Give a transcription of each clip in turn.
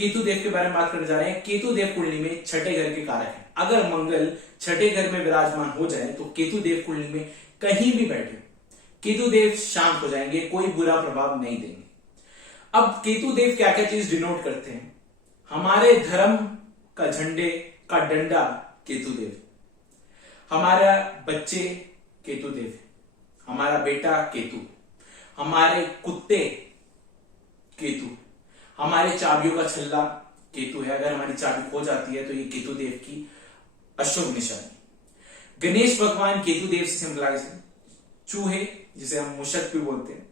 केतु देव के बारे में बात करने जा रहे हैं। केतु देव कुंडली में छठे घर के कारक हैं। अगर मंगल छठे घर में विराजमान हो जाए तो केतु देव कुंडली में कहीं भी बैठे केतु देव शांत हो जाएंगे, कोई बुरा प्रभाव नहीं देंगे। अब केतु देव क्या क्या चीज डिनोट करते हैं? हमारे धर्म का झंडे का डंडा केतु देव, हमारा बच्चे केतु देव, हमारा बेटा केतु, हमारे कुत्ते केतु, हमारे चाबियों का छल्ला केतु है। अगर हमारी चाबी खो जाती है तो ये केतु देव की अशुभ निशानी। गणेश भगवान केतु देव से सिंबलाइज है। चूहे जिसे हम मूषक भी बोलते हैं,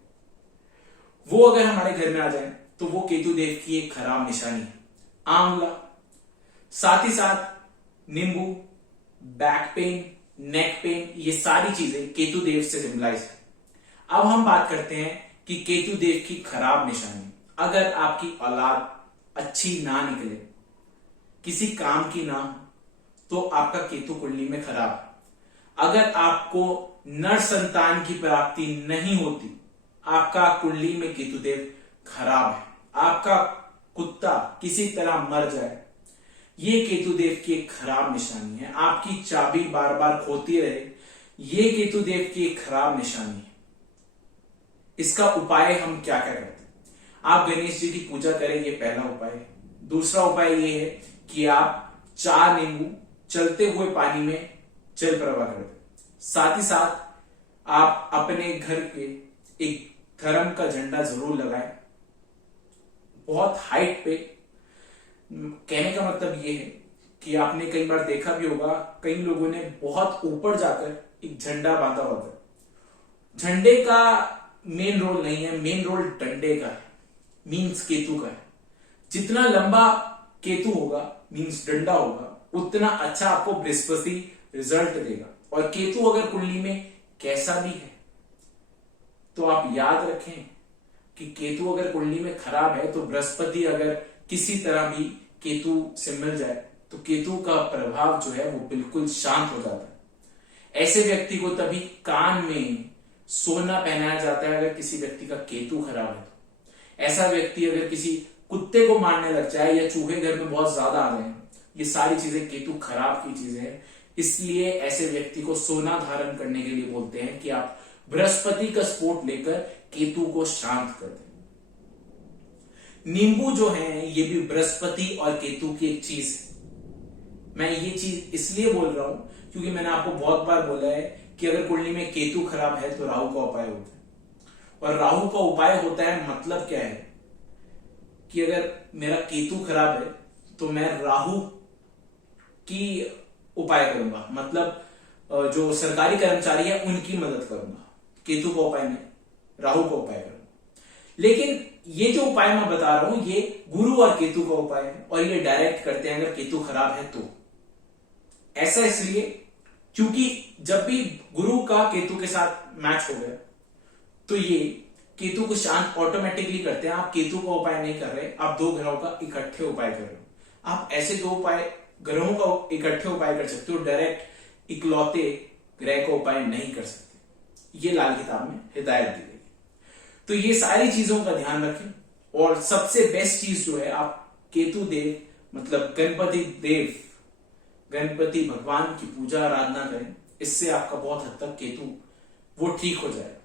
वो अगर हमारे घर में आ जाए तो वो केतु देव की एक खराब निशानी है। आंवला, साथ ही साथ नींबू, बैक पेन, नेक पेन, ये सारी चीजें केतु देव से सिंबलाइज है। अब हम बात करते हैं कि केतु देव की खराब निशानी। अगर आपकी औलाद अच्छी ना निकले, किसी काम की ना हो, तो आपका केतु कुंडली में खराब है। अगर आपको नर संतान की प्राप्ति नहीं होती, आपका कुंडली में केतु देव खराब है। आपका कुत्ता किसी तरह मर जाए, ये केतु देव की एक खराब निशानी है। आपकी चाबी बार बार खोती रहे, ये केतु देव की एक खराब निशानी है। इसका उपाय हम क्या क्या करते हैं? आप गणेश जी की पूजा करें, ये पहला उपाय है। दूसरा उपाय ये है कि आप 4 नींबू चलते हुए पानी में जल प्रवाह कर दें। साथ ही साथ आप अपने घर के एक धर्म का झंडा जरूर लगाएं, बहुत हाइट पे। कहने का मतलब ये है कि आपने कई बार देखा भी होगा, कई लोगों ने बहुत ऊपर जाकर एक झंडा बांधा होता है। झंडे का मेन रोल नहीं है, मेन रोल डंडे का है, मीन्स केतु का है। जितना लंबा केतु होगा मीन्स डंडा होगा, उतना अच्छा आपको बृहस्पति रिजल्ट देगा। और केतु अगर कुंडली में कैसा भी है तो आप याद रखें कि केतु अगर कुंडली में खराब है तो बृहस्पति अगर किसी तरह भी केतु से मिल जाए तो केतु का प्रभाव जो है वो बिल्कुल शांत हो जाता है। ऐसे व्यक्ति को तभी कान में सोना पहनाया जाता है अगर किसी व्यक्ति का केतु खराब है तो। ऐसा व्यक्ति अगर किसी कुत्ते को मारने लग जाए या चूहे घर में बहुत ज्यादा आ जाए, ये सारी चीजें केतु खराब की चीजें हैं। इसलिए ऐसे व्यक्ति को सोना धारण करने के लिए बोलते हैं कि आप बृहस्पति का सपोर्ट लेकर केतु को शांत कर दें। नींबू जो है ये भी बृहस्पति और केतु की एक चीज है। मैं ये चीज इसलिए बोल रहा हूं क्योंकि मैंने आपको बहुत बार बोला है कि अगर कुंडली में केतु खराब है तो राहु का उपाय होता है। और राहु का उपाय होता है, मतलब क्या है कि अगर मेरा केतु खराब है तो मैं राहु की उपाय करूंगा, मतलब जो सरकारी कर्मचारी है उनकी मदद करूंगा। केतु का उपाय नहीं, राहु का उपाय करूंगा। लेकिन ये जो उपाय मैं बता रहा हूं ये गुरु और केतु का उपाय है और ये डायरेक्ट करते हैं अगर केतु खराब है तो। ऐसा इसलिए क्योंकि जब भी गुरु का केतु के साथ मैच हो गया तो ये केतु को शांत ऑटोमेटिकली करते हैं। आप केतु का उपाय नहीं कर रहे, आप 2 ग्रहों का इकट्ठे उपाय कर रहे हो। आप ऐसे 2 उपाय ग्रहों का इकट्ठे उपाय कर सकते हो, डायरेक्ट इकलौते ग्रह का उपाय नहीं कर सकते। ये लाल किताब में हिदायत दी गई। तो ये सारी चीजों का ध्यान रखें। और सबसे बेस्ट चीज जो है, आप केतु देव मतलब गणपति भगवान की पूजा आराधना करें। इससे आपका बहुत हद तक केतु वो ठीक हो जाएगा।